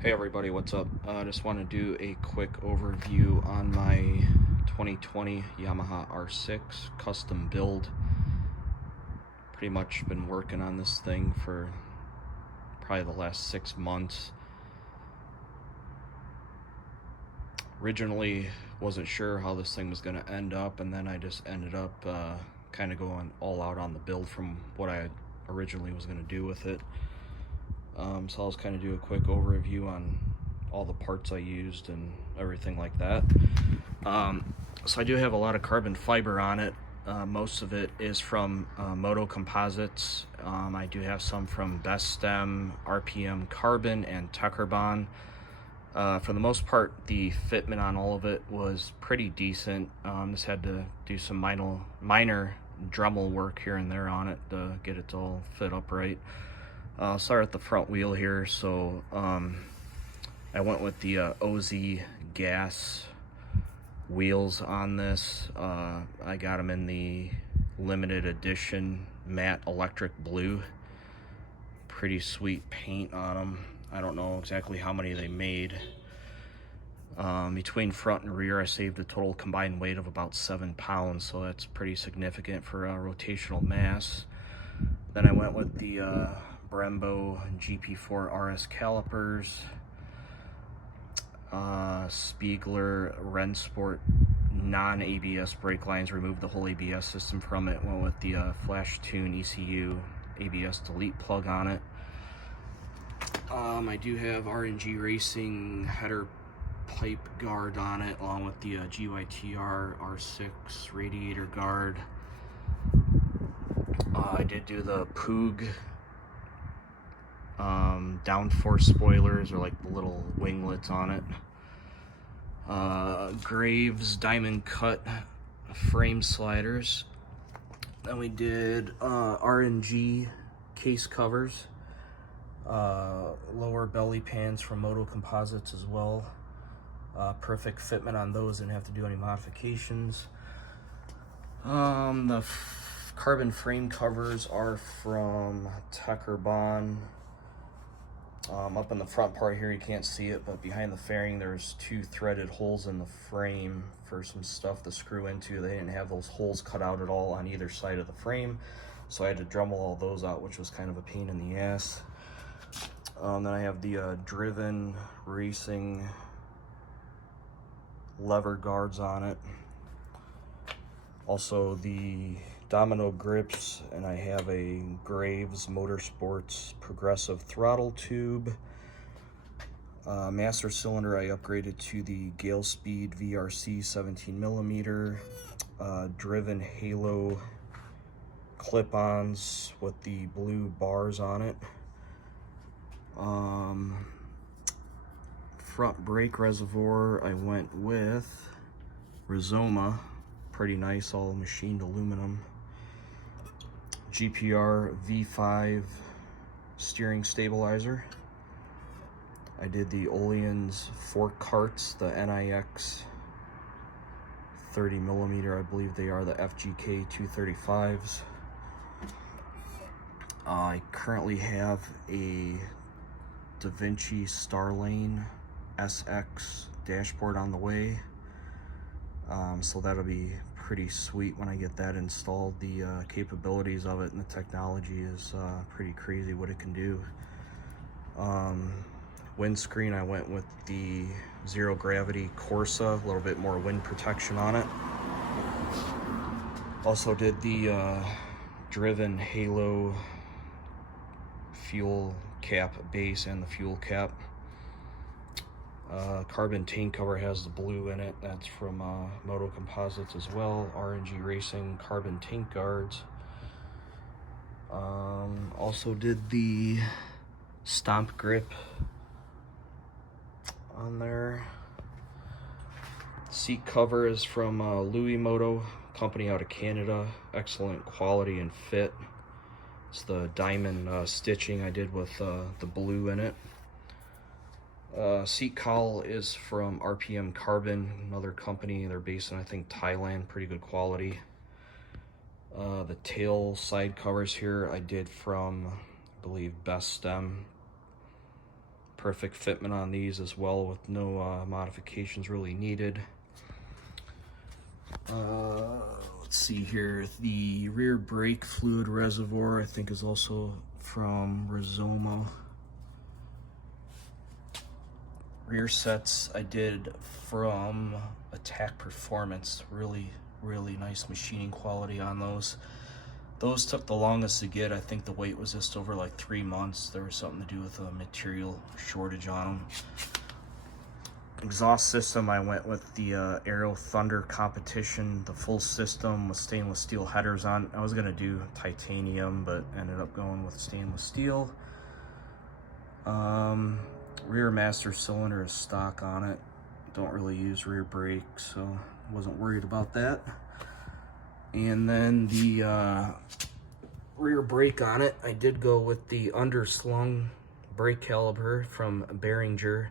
Hey everybody, what's up? I just want to do a quick overview on my 2020 Yamaha R6 custom build. Pretty much been working on this thing for probably the last 6 months. Originally wasn't sure how this thing was going to end up, and then I just ended up kind of going all out on the build from what I originally was going to do with it. So I'll just kind of do a quick overview on all the parts I used and everything like that. So I do have a lot of carbon fiber on it. Most of it is from Motocomposites. I do have some from Bestem, RPM Carbon, and Tekarbon. For the most part, the fitment on all of it was pretty decent. Just had to do some minor Dremel work here and there on it to get it to all fit up right. I'll start at the front wheel here. So I went with the OZ gas wheels on this. I got them in the limited edition matte electric blue. Pretty sweet paint on them. I don't know exactly how many they made. Between front and rear, I saved a total combined weight of about 7 pounds, so that's pretty significant for rotational mass. Then I went with the Brembo GP4 RS calipers, Spiegler Rennsport non-ABS brake lines, removed the whole ABS system from it, went with the Flash Tune ECU ABS delete plug on it. I do have RNG Racing header pipe guard on it, along with the GYTR R6 radiator guard. I did do the Poog downforce spoilers, or like the little winglets on it. Graves diamond cut frame sliders. Then we did RNG case covers, lower belly pans from Motocomposites as well. Perfect fitment on those, didn't have to do any modifications. The carbon frame covers are from Tekarbon. Up in the front part here, you can't see it, but behind the fairing there's 2 threaded holes in the frame for some stuff to screw into. They didn't have those holes cut out at all on either side of the frame, so I had to Dremel all those out, which was kind of a pain in the ass. Then I have the Driven Racing lever guards on it. Also the domino grips, and I have a Graves Motorsports progressive throttle tube. Master cylinder, I upgraded to the Gale Speed VRC 17mm. Driven Halo clip-ons with the blue bars on it. Front brake reservoir, I went with Rizoma. Pretty nice, all machined aluminum. GPR V5 steering stabilizer. I did the Olean's fork carts, the NIX 30mm, I believe they are, the FGK 235s. I currently have a Da Vinci Starlane SX dashboard on the way. So that'll be pretty sweet when I get that installed. The capabilities of it and the technology is pretty crazy what it can do. Windscreen, I went with the Zero Gravity Corsa, a little bit more wind protection on it. Also did the Driven Halo fuel cap base and the fuel cap. Carbon tank cover has the blue in it. That's from Motocomposites as well. RNG Racing carbon tank guards. Also did the stomp grip on there. Seat cover is from Louis Moto, company out of Canada. Excellent quality and fit. It's the diamond stitching I did with the blue in it. Seat cowl is from RPM Carbon, another company. They're based in, I think, Thailand. Pretty good quality. The tail side covers here I did from, I believe, Bestem. perfect fitment on these as well, with no modifications really needed. Let's see here, the rear brake fluid reservoir I think is also from Rizoma. Rear sets I did from Attack Performance. Really nice machining quality on those. Those took the longest to get. I think the wait was just over like 3 months. There was something to do with a material shortage on them. Exhaust system, I went with the Aero Thunder Competition, the full system with stainless steel headers on. I was gonna do titanium, but ended up going with stainless steel. Rear master cylinder is stock on it. Don't really use rear brakes, so wasn't worried about that. And then the rear brake on it, I did go with the underslung brake caliper from Behringer,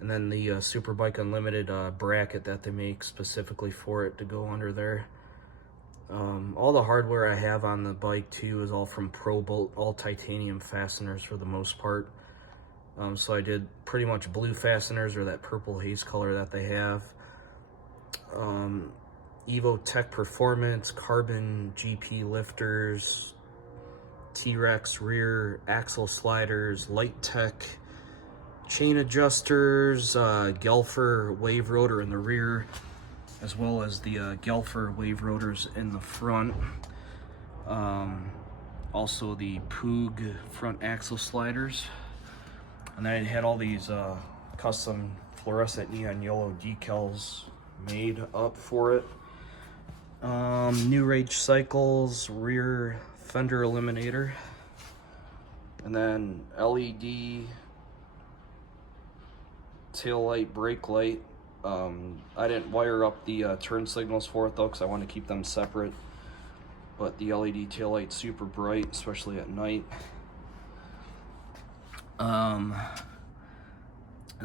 and then the Superbike Unlimited bracket that they make specifically for it to go under there. All the hardware I have on the bike too is all from ProBolt, all titanium fasteners for the most part. So I did pretty much blue fasteners, or that purple haze color that they have. Evo Tech Performance, carbon GP lifters, T-Rex rear axle sliders, Light Tech chain adjusters, Gelfer wave rotor in the rear, as well as the Gelfer wave rotors in the front. Also the Poog front axle sliders. And then I had all these custom fluorescent neon yellow decals made up for it. New Rage Cycles rear fender eliminator, and then LED tail light, brake light. I didn't wire up the turn signals for it though, because I want to keep them separate. But the LED tail light's super bright, especially at night. And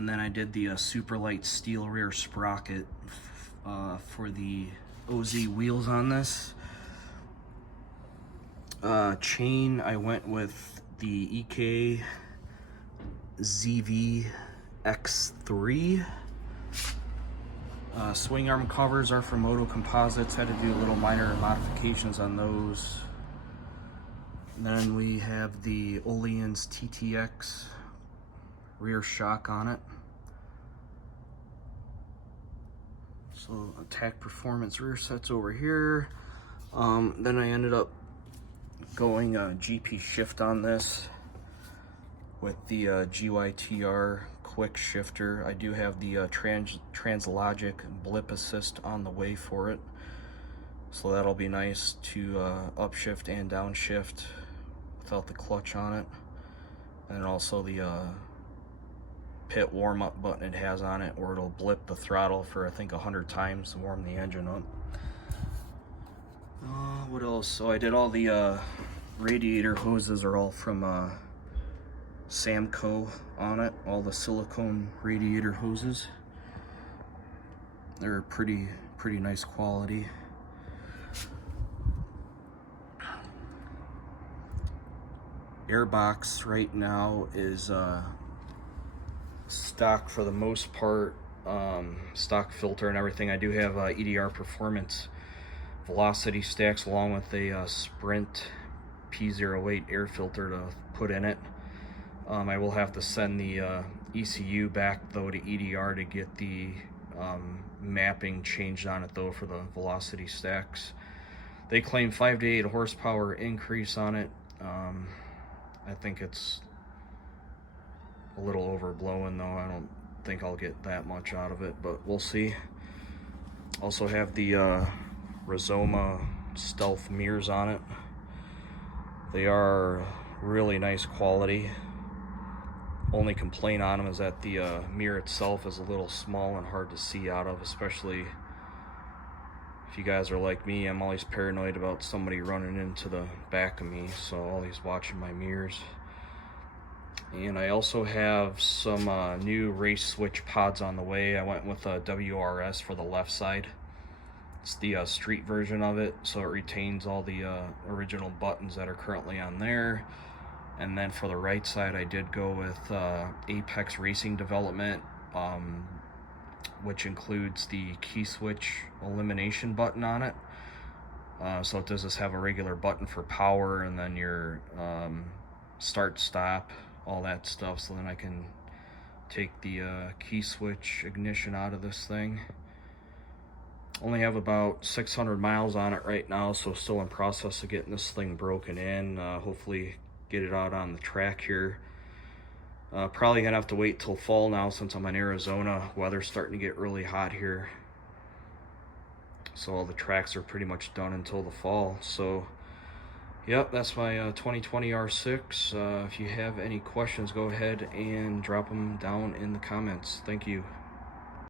then I did the super light steel rear sprocket for the OZ wheels on this. Chain, I went with the EK ZV X3. Swing arm covers are from Motocomposites. Had to do little minor modifications on those. And then we have the Olean's TTX rear shock on it. So Attack Performance rear sets over here. Then I ended up going GP shift on this with the GYTR quick shifter. I do have the Translogic blip assist on the way for it, so that'll be nice to upshift and downshift without the clutch on it. And also the pit warm-up button it has on it, where it'll blip the throttle for I think 100 times to warm the engine up. What else? So I did all the radiator hoses are all from Samco on it, all the silicone radiator hoses. They're pretty nice quality. Airbox right now is stock for the most part, stock filter and everything. I do have EDR Performance velocity stacks along with a Sprint P08 air filter to put in it. I will have to send the ECU back though to EDR to get the mapping changed on it though for the velocity stacks. They claim 5 to 8 horsepower increase on it. I think it's a little overblown though. I don't think I'll get that much out of it, but we'll see. Also have the Rizoma stealth mirrors on it. They are really nice quality. Only complaint on them is that the mirror itself is a little small and hard to see out of, especially if you guys are like me. I'm always paranoid about somebody running into the back of me, so always watching my mirrors. And I also have some new race switch pods on the way. I went with a WRS for the left side. It's the street version of it, so it retains all the original buttons that are currently on there. And then for the right side, I did go with Apex Racing Development, which includes the key switch elimination button on it. So it does just have a regular button for power, and then your start, stop, all that stuff. So then I can take the key switch ignition out of this thing. Only have about 600 miles on it right now, so still in process of getting this thing broken in. Hopefully get it out on the track here. Probably gonna have to wait till fall now since I'm in Arizona. Weather's starting to get really hot here, so all the tracks are pretty much done until the fall. So yep, that's my 2020 R6. If you have any questions, go ahead and drop them down in the comments. Thank you.